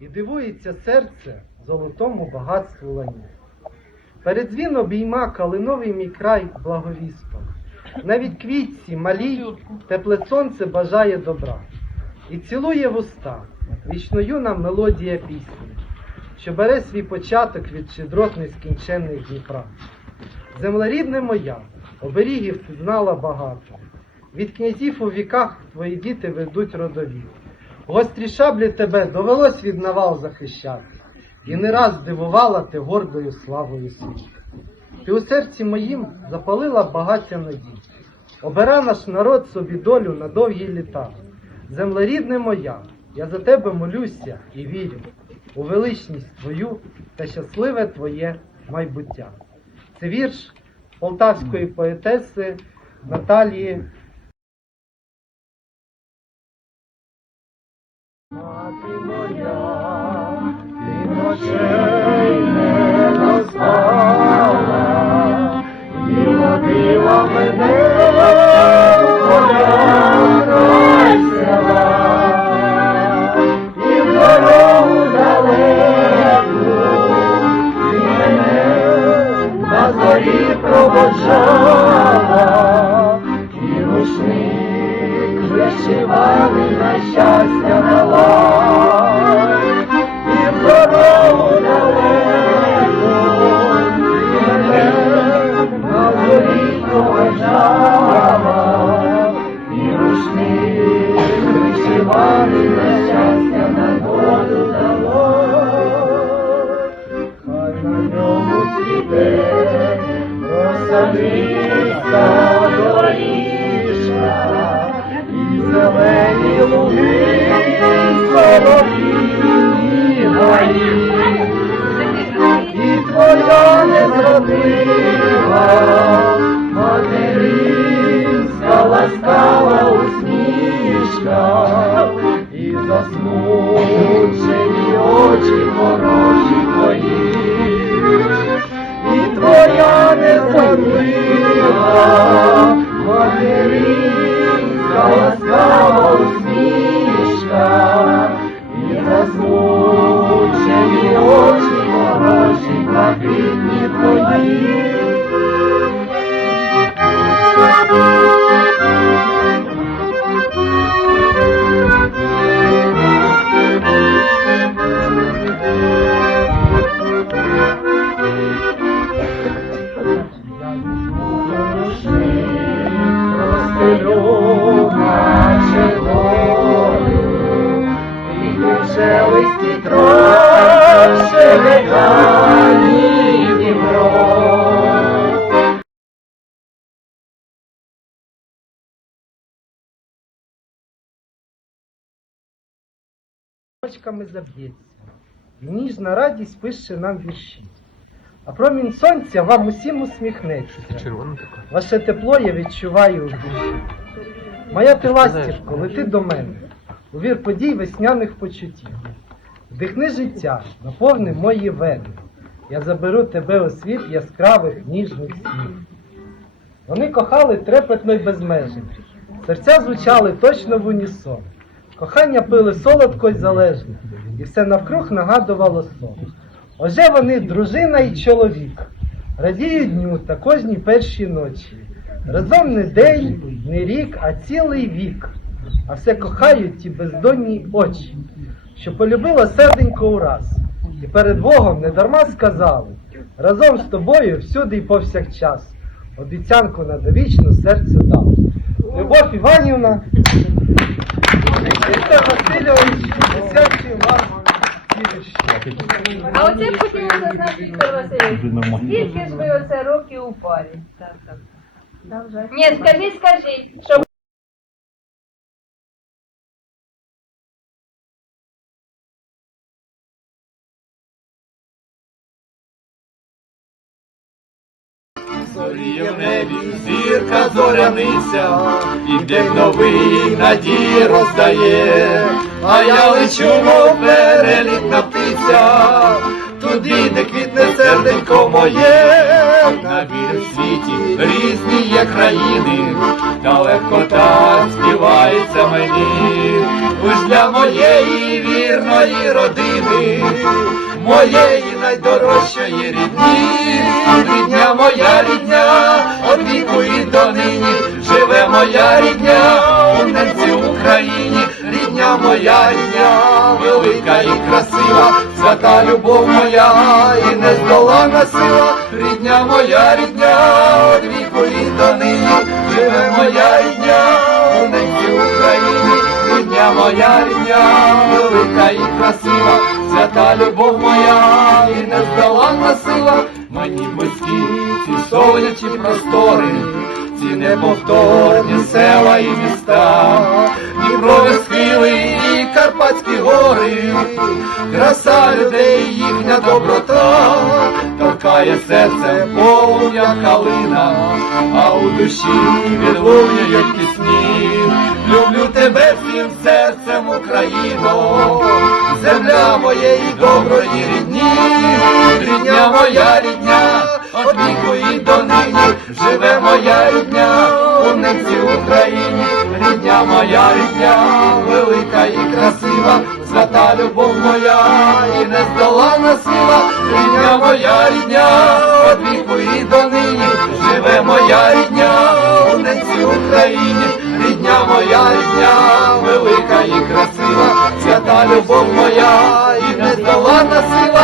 і дивується серце золотому багатству ланів. Передзвін обійма калиновий мій край благовістом. Навіть квітці малій тепле сонце бажає добра. І цілує вуста вічно юна мелодія пісні, що бере свій початок від щедрот нескінченних Дніпра. Землерідне моя, оберігів ти знала багато. Від князів у віках твої діти ведуть родові. Гострі шаблі тебе довелось від навал захищати, і не раз здивувала ти гордою славою світ. Ти у серці моїм запалила багаття надій. Обера наш народ собі долю на довгі літа. Землерідне моя, я за тебе молюся і вірю у величність твою та щасливе твоє майбуття. Це вірш полтавської поетеси Наталії. І вже листі трав шелегані Дніпро. Очками заб'ється, і ніжна радість пише нам вірші. А промінь сонця вам усім усміхнеться. Ваше тепло я відчуваю у душі. Моя ти ластівко, лети до мене, у вір подій весняних почуттів. Вдихни життя, наповни мої вени. Я заберу тебе у світ яскравих ніжних снів. Вони кохали трепетно й безмежно. Серця звучали точно в унісон. Кохання пили солодко й залежно, і все навкруг нагадувало сон. Оже вони дружина й чоловік, радіють дню та кожній першій ночі. Разом не день, не рік, а цілий вік. А все кохають ті бездонні очі, що полюбила серденько ураз. І перед Богом не дарма сказали разом з тобою всюди й повсякчас. Обіцянку на довічну серцю дав. Любов Іванівна, Віктор Васильович, присвячуємо вам. А оце хотілося знати, Віктор Васильович, скільки ж ви оце років у парі? Ні, скажіть, скажіть, що Зоріє в небі, зірка зоряниця, і день новий надії роздає, а я лечу, мов перелітна птиця, туди де квітне серденько моє, на білім світі різні є країни, та легко мені, лиш для моєї вірної родини, моєї найдорожчої рідні, рідня моя рідня, і донині, живе моя рідня, у ненці Україні, рідня моя рідня, велика і красива, свята любов моя, і нездолана сила, рідня моя рідня, от віку і донині, живе моя рідня, моя рідня, велика і красива, свята любов моя, і не нездолана сила, мені близькі ці сонячні простори, ці неповторні села і міста, Дніпрові схили і Карпатські гори, краса людей, їхня доброта, торкає серце полум'я калина, а у душі відлунюють пісні. Люблю тебе всім серцем, Україно, земля моєї доброї рідні, рідня моя рідня, от віку і донині, живе моя рідня, у ненці Україні, рідня моя рідня, любов моя, і нездолана сила, рідня моя рідня, от віку і донині, живе моя рідня, у ненці Україні, рідня моя рідня, велика і красива, свята любов моя, і не здолана сила,